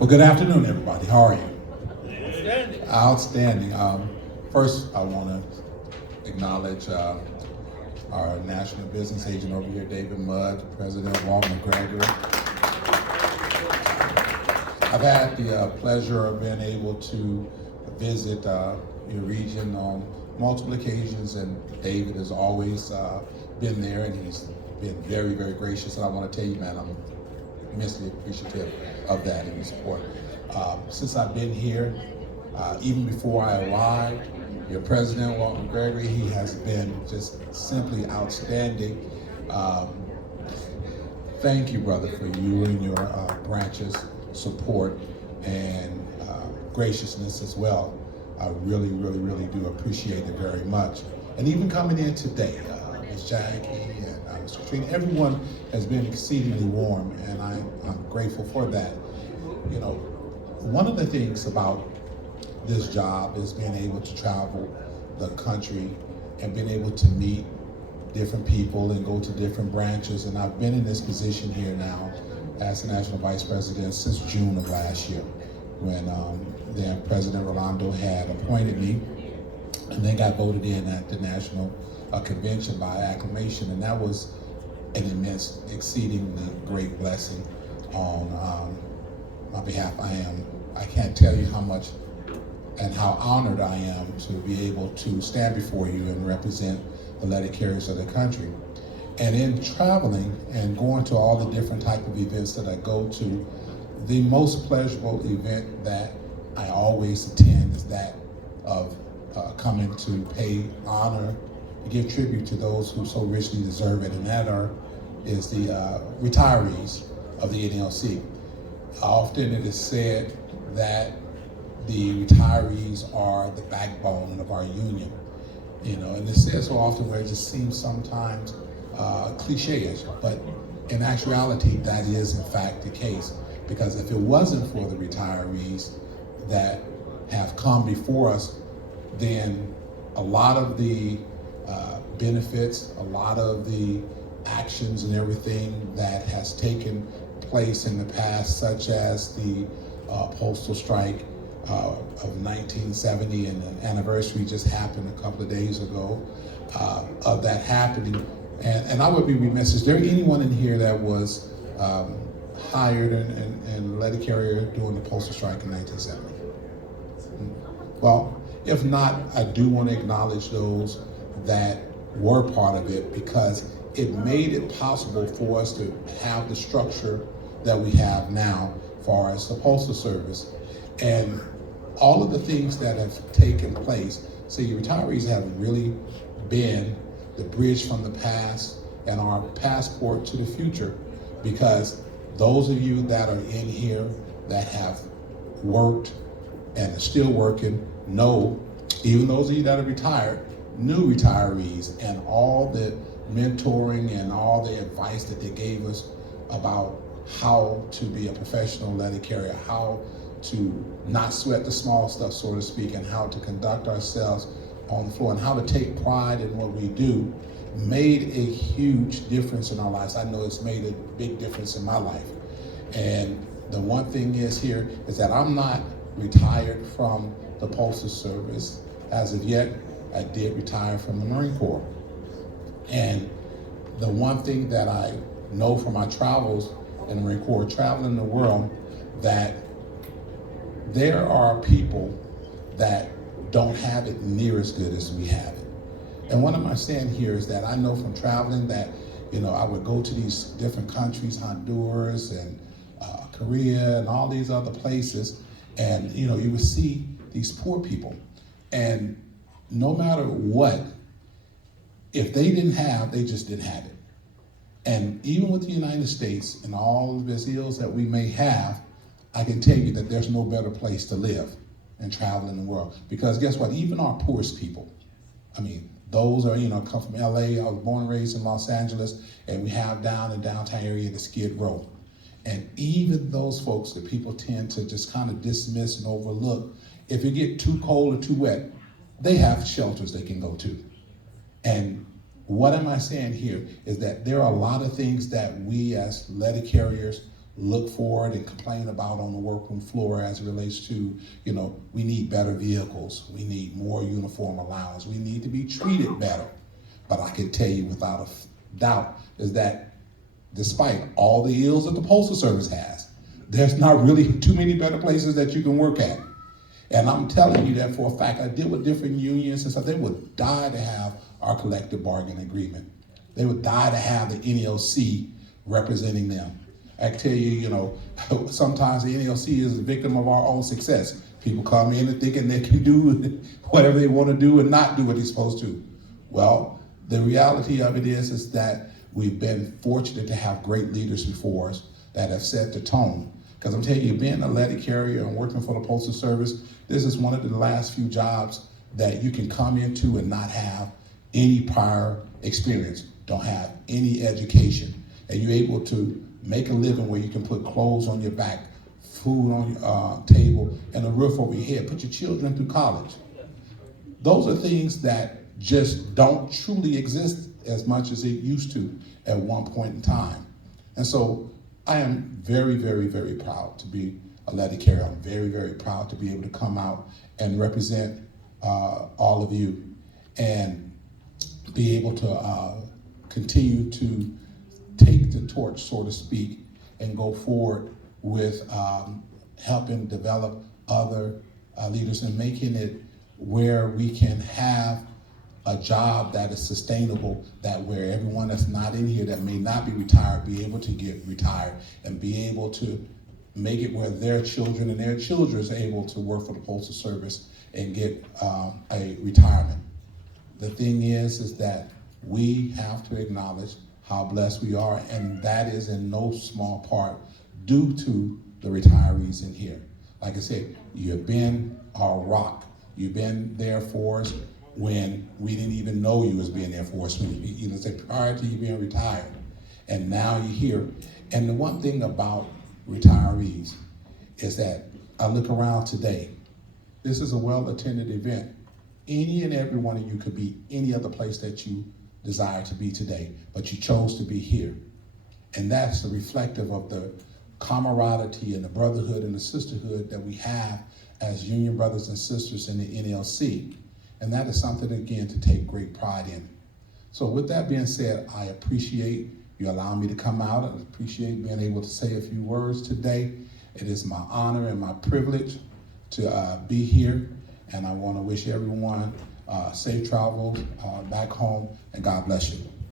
Well, good afternoon, everybody. How are you? Outstanding. Outstanding. First, I want to acknowledge our national business agent over here, David Mudd, President Walt McGregor. I've had the pleasure of being able to visit your region on multiple occasions, and David has always been there, and he's been very, very gracious. And I want to tell you, man, I'm immensely appreciative of that and your support. Since I've been here, even before I arrived, your president, Walt McGregor, he has been just simply outstanding. Thank you, brother, for you and your branch's support and graciousness as well. I really, really, really do appreciate it very much. And even coming in today, Ms. Jackie and Ms. Katrina, everyone has been exceedingly warm, and I'm grateful for that. You know, one of the things about this job is being able to travel the country and being able to meet different people and go to different branches. And I've been in this position here now as the National Vice President since June of last year, when then President Rolando had appointed me, and then got voted in at the National Convention by acclamation. And that was an immense, exceedingly great blessing on my behalf. I can't tell you how much and how honored I am to be able to stand before you and represent the letter carriers of the country. And in traveling and going to all the different type of events that I go to, the most pleasurable event that I always attend is that of coming to pay honor, to give tribute to those who so richly deserve it, and that is the retirees of the NALC. Often it is said that the retirees are the backbone of our union, you know, and it's said so often where it just seems sometimes cliche-ish, but in actuality, that is in fact the case. Because if it wasn't for the retirees that have come before us, then a lot of the benefits, a lot of the actions and everything that has taken place in the past, such as the postal strike of 1970, and the anniversary just happened a couple of days ago of that happening. And I would be remiss, is there anyone in here that was hired and letter carrier during the postal strike in 1970? Well, if not, I do want to acknowledge those that were part of it, because it made it possible for us to have the structure that we have now as far as the Postal Service. And all of the things that have taken place, so your retirees have really been the bridge from the past and our passport to the future, because those of you that are in here that have worked and are still working know, even those of you that are retired, new retirees, and all the mentoring and all the advice that they gave us about how to be a professional letter carrier, how to not sweat the small stuff, so to speak, and how to conduct ourselves on the floor and how to take pride in what we do, made a huge difference in our lives. I know it's made a big difference in my life. And the one thing is here is that I'm not retired from the Postal Service as of yet. I did retire from the Marine Corps. And the one thing that I know from my travels in the Marine Corps, traveling the world, that there are people that don't have it near as good as we have it. And what I'm saying here is that I know from traveling that, you know, I would go to these different countries, Honduras and Korea and all these other places, and, you know, you would see these poor people. And no matter what, if they didn't have, they just didn't have it. And even with the United States and all of the ills that we may have, I can tell you that there's no better place to live and travel in the world. Because guess what? Even our poorest people, I mean, those are, you know, come from LA. I was born and raised in Los Angeles, and we have down in downtown area the Skid Row. And even those folks that people tend to just kind of dismiss and overlook, if it get too cold or too wet, they have shelters they can go to. And what am I saying here is that there are a lot of things that we as letter carriers look forward and complain about on the workroom floor as it relates to, we need better vehicles, we need more uniform allowance, we need to be treated better. But I can tell you without a doubt is that despite all the ills that the Postal Service has, there's not really too many better places that you can work at. And I'm telling you that for a fact. I deal with different unions and stuff. They would die to have our collective bargaining agreement. They would die to have the NALC representing them. I tell you, sometimes the NALC is a victim of our own success. People come in and thinking they can do whatever they want to do and not do what they're supposed to. Well, the reality of it is that we've been fortunate to have great leaders before us that have set the tone. Because I'm telling you, being a letter carrier and working for the Postal Service, this is one of the last few jobs that you can come into and not have any prior experience, don't have any education, and you're able to make a living where you can put clothes on your back, food on your table, and a roof over your head, put your children through college. Those are things that just don't truly exist as much as it used to at one point in time. And so I am very, very, very proud to be a letter carrier. I'm very, very proud to be able to come out and represent all of you and be able to continue to take the torch, so to speak, and go forward with helping develop other leaders and making it where we can have a job that is sustainable, that where everyone that's not in here that may not be retired be able to get retired and be able to make it where their children and their children is able to work for the Postal Service and get a retirement. The thing is that we have to acknowledge how blessed we are, and that is in no small part due to the retirees in here. Like I said, you've been our rock. You've been there for us when we didn't even know you was being there for us, when you said prior to you being retired. And now you're here. And the one thing about retirees is that I look around today, this is a well-attended event. Any and every one of you could be any other place that you desire to be today, but you chose to be here. And that's the reflective of the camaraderie and the brotherhood and the sisterhood that we have as union brothers and sisters in the NLC. And that is something, again, to take great pride in. So with that being said, I appreciate you allowing me to come out. I appreciate being able to say a few words today. It is my honor and my privilege to be here. And I want to wish everyone safe travels back home, and God bless you.